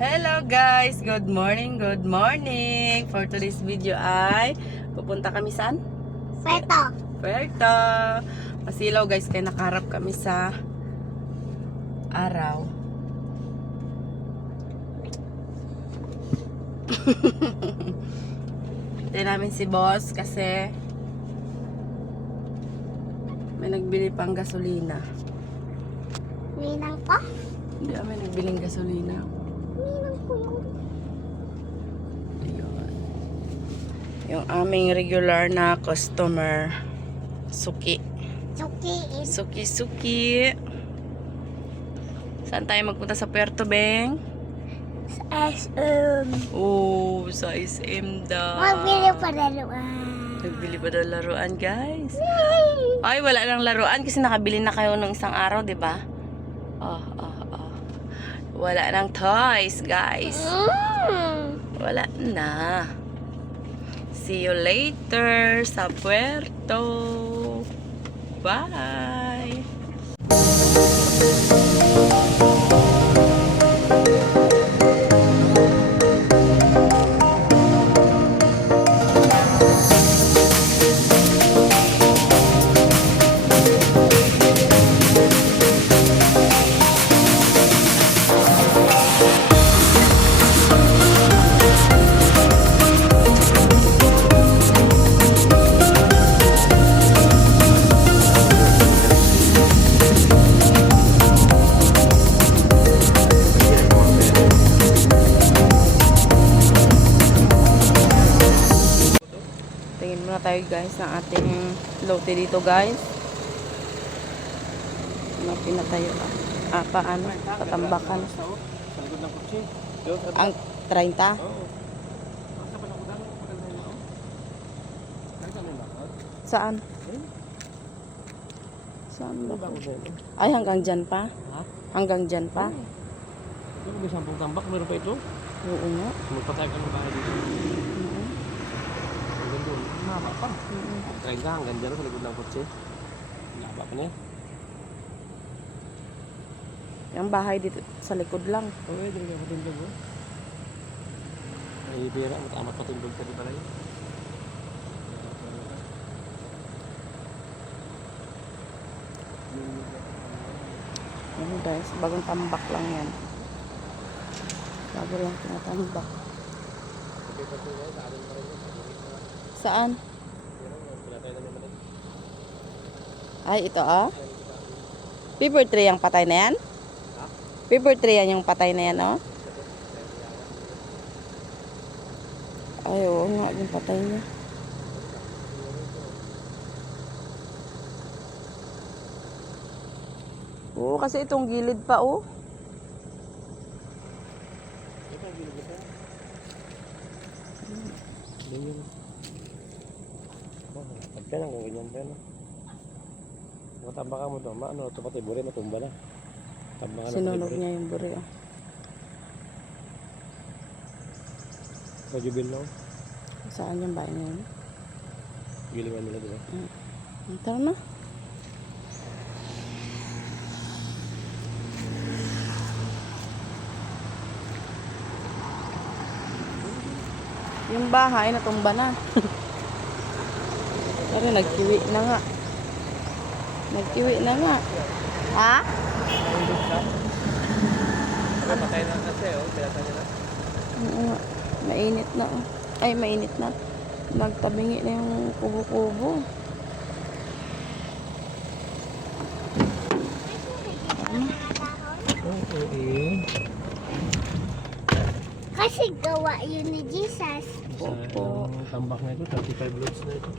Hello guys! Good morning! Good morning! For today's video ay pupunta kami saan? Puerto. Puerto! Masilaw guys kaya nakaharap kami sa araw. Hintayin namin si boss kasi may nagbili pang gasolina. Ninang ko? Hindi kami nagbiling gasolina. Ninang ko yun. Ayun. Yung aming regular na customer, Suki. Suki. Suki. Saan tayo magpunta sa Puerto, Beng? Sa SM. Oh, sa SM daw. Magbili pa laruan. Nagbili ba daw laruan, guys? Ay, wala nang laruan kasi nakabili na kayo ng isang araw, di ba? Oh. Wala nang toys, guys. Wala na. See you later sa Puerto. Bye! Tingin muna tayo guys ng ating lote dito guys. Pinatayo paano? Patambakan. Ang 30? Saan? Saan ba? Ay, hanggang dyan pa? Hanggang dyan pa? Ano may 10 tambak? Meron pa ito? Oo nga. Magpatay ka ng bahay dito. Hanggang doon. Mahaba pa. 30 hanggang dyan sa likod ng kotse. Mahaba pa niya. Yung bahay dito sa likod lang. Oo, hindi ka matindog. Ay, bira. Amat patindog ka rin pala yun. Yan guys, bagong tambak lang yan. Bago lang tinatambak. Saan? Ay, ito ah. Paper tray ang patay na yan? Paper tray yan yung patay na yan, oh. Ay, oo nga, yung patay niya. Oo, kasi itong gilid pa, oh. Pagka lang kung ganyan pa yun. Matambaka mo ito. Ano ito pati buri matumba na. Tambaka na Sinunog niya yung buri, oh. Medyo bill na. Saan yung bahay niya yun? Gilingan nila diba? Tara na. Yung bahay natumba na. Pero nagkiwi na nga. Nagkiwi na nga. Ha? Patay na kasi pinatay nila. Oo nga. Mainit na. Oh. Ay, mainit na. Nagtabingi na yung kubo-kubo. Kasi gawa yun ni Jesus. Opo. Tambak na ito, 35 loads na ito.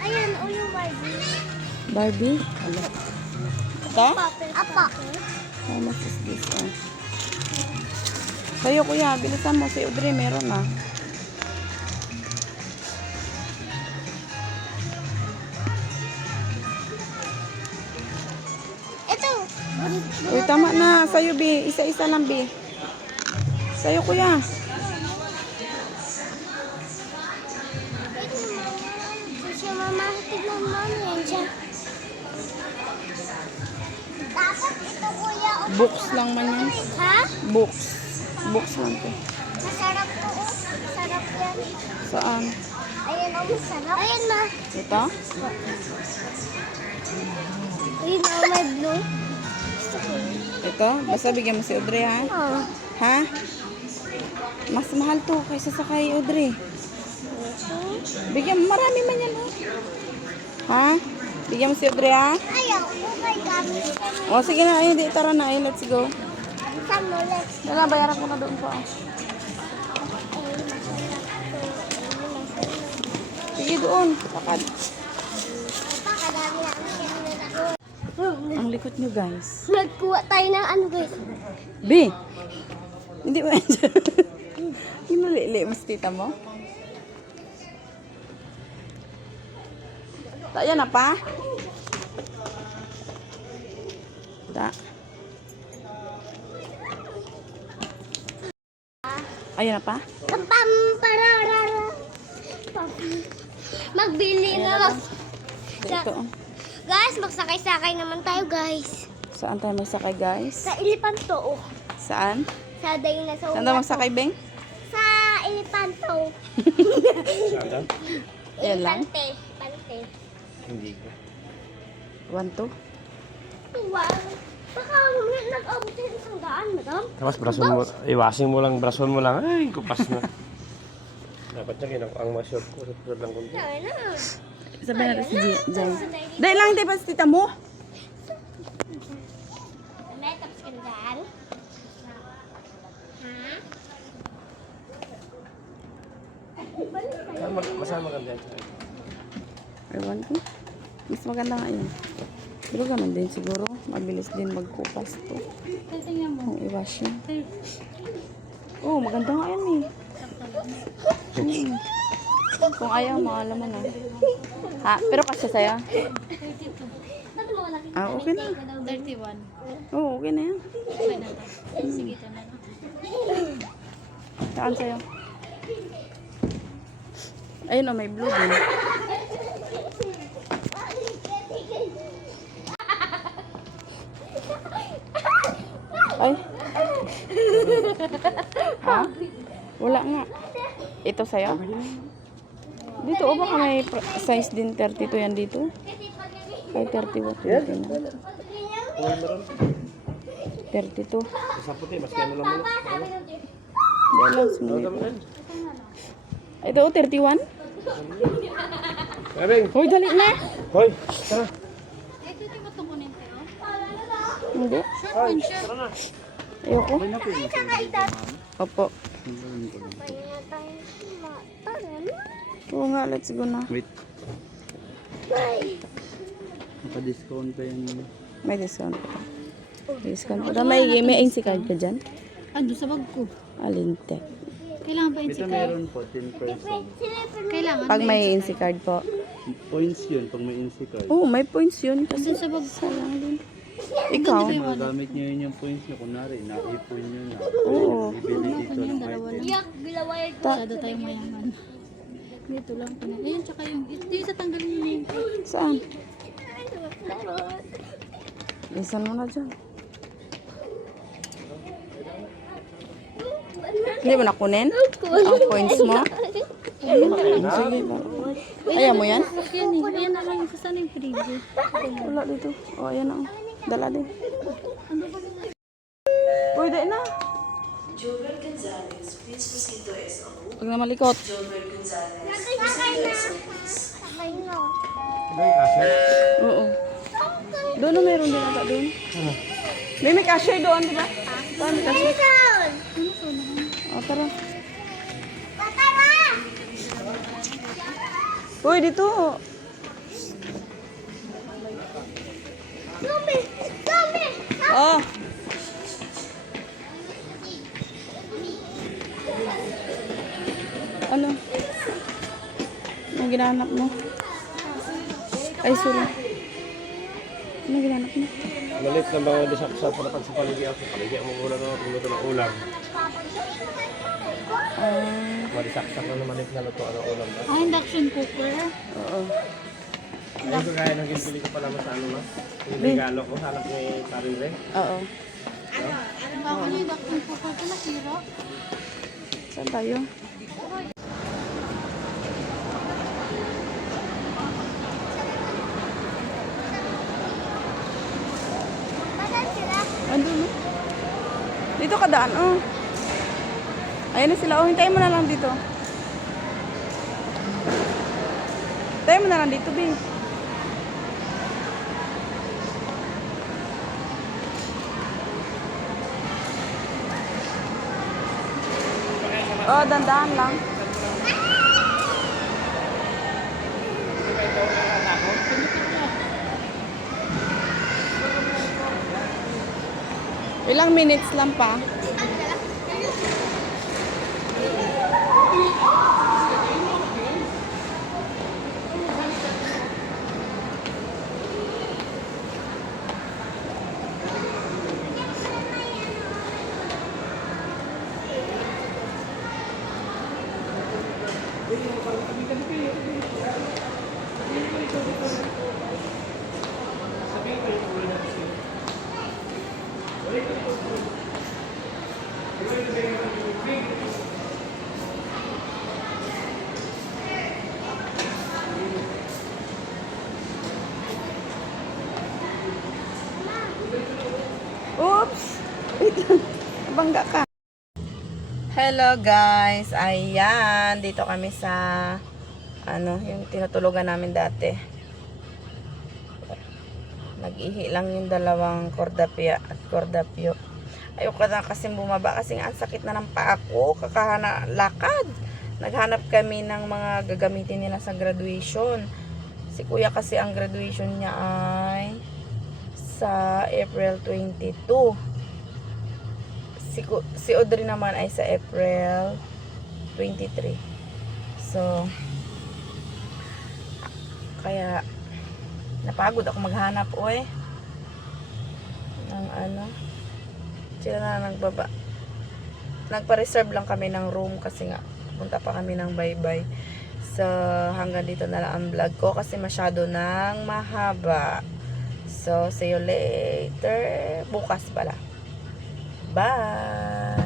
Ayan, o yung Barbie. Barbie? Ano? Ito? Apa. How much is this? Sa'yo kuya, bilisan mo. Si Audrey meron na. Ito. Uy, tama na. Sa'yo, B. Isa-isa lang, B. Sa'yo, kuya. Siya mama, tignan mo yan siya. Dapat ito kuya. Books lang man yan. Ha? Books. Books lang to. Masarap to. Masarap yan. Saan? Ayan o, masarap. Ayan ma. Ito? Ayun o, may blue. Gusto ko yun. Ito? Basta bigyan mo si Audrey, ha? Oh. Ha? Mas mahal to kaysa sa kay Audrey. Bigyan mo. Marami man yan, oh. Ha? Bigyan mo si Audrey, ha? Ayaw, okay gamit kami. O, sige na. Ay, di. Tara na. Ay, let's go. Saan mo, let's Wala, bayaran ko na doon pa. Sige doon. Lakad. Pakadami namin kanina na ako. Ang likot nyo, guys. Nagkuha tayo ng ano guys. B! Hindi ba? Hinuli-li mo si tita mo? Tayo na pa? Ta. Ayun na pa? Pam pararara. Magbili na. Ito. Oh. Guys, magsakay-sakay naman tayo guys. Saan tayo magsakay, guys? Sa Elepanto. Oh. Saan? Sa dinosaur. Saan tayo magsakay, Beng? Sa Elepanto. Saan? Yan lang? Pante. Hindi ko. 1, 2. Wow. Baka mamaya nag-abot yung isang daan, madam. Tapos brason mo, iwasin mo lang, brason mo lang. Ay, kupas na. Dapat niya kinang ang masyot ko. Sa lang kundi. Tara na. Sabi natin si Jay. Dahil lang, di ba si tita mo? May tapos ka na daan? Ha? Masama maganda yan. Ewan ko. Mas maganda nga yun. Pero ganun din siguro. Mabilis din magkupas to. Kung i-wash yun. Oh, maganda nga yan eh. Mm. Kung ayaw, maalam mo na. Ha? Pero kasya sa'yo? Ah, okay na. 31. Oo, okay na yan. Okay na to. Sige, ito na. Saan sa'yo? Ayun o, may blue din. Ay. Ha? Wala nga. Ito sa'yo? Dito, o baka may size din 32 yan dito? Ay, 30 watt yun na. 32. Sa puti, mas kaya mo lang muna. Dahil lang sumunod. Ito, 31? Kabing! Hoy, dali na! Hoy! Tara! Ito yung matukunin ko. Hindi. Hoy! Tara na! Ayoko. Opo. Oo nga, let's go na. Wait. Naka-discount pa yung... May discount pa. May discount pa. May NC card ka dyan? Ando sa bag ko. Alinte. Kailangan pa Ito NC card? meron po, 10%. Kailangan Pag ba may NC NC card po. Points yun, pag may NC card. Oo, may points yun. Kasi Andun sa bag ko. salang din. Ikaw? Magamit nyo yun yung points nyo. Kunwari, naipon nyo na. Oo. Ibili dito ng Dalawa item. lang. Masyado tayong mayaman. Dito lang. Ayun, tsaka yung... Ito yung sa tanggalin mo yun. Saan? Isan mo na dyan. Hindi mo nakunin? Ang points mo? Sige. Ayaw mo yan? Yan eh. Ayan na lang. Saan yung preview? Wala dito. O, ayan na. Dala din. Pwede na. Huwag na malikot. Oo. Doon na meron din ata doon. May cashier doon, di ba? Doon, may cashier. Doon! O, tara. Patay ba? Uy, dito. Zombie! Zombie! Oh. Ano? Anong ginanap mo? Ay, sorry. Anong ginanap mo? Malit lang ba disaksak para pag sa paligid ako. Paligid mo ulam na luto ng ulam. Madisaksak na malit na luto ng ulam. Induction cooker. Oo. Ayun ko kaya nang ginbili ko pala sa ano ma. Yung regalo ko, hanap ni Karin Ray. Oo. Baka yung induction cooker ko nasira. Saan tayo? Patay sila. Andun, no? Dito ka daan, oh. Ayan na sila, oh. Hintayin mo na lang dito. Hintayin mo na lang dito, Bing. Oh, dandahan lang. Ilang minutes lang pa. Oops! Wait lang. Nabangga ka. Hello guys. Ayan. Dito kami sa yung tinutulugan namin dati. Nag-ihi lang yung dalawang kordapya at kordapyo. Ayoko na kasi bumaba kasi nga ang sakit na ng paa ko. Kakahana lakad. Naghanap kami ng mga gagamitin nila sa graduation. Si kuya kasi ang graduation niya ay sa April 22. Si Audrey naman ay sa April 23. So, kaya napagod ako maghanap, oy. Ng sila na nagbaba. Nagpa-reserve lang kami ng room kasi nga punta pa kami ng bye-bye. So, hanggang dito na lang ang vlog ko kasi masyado nang mahaba. So, see you later. Bukas pala. Bye!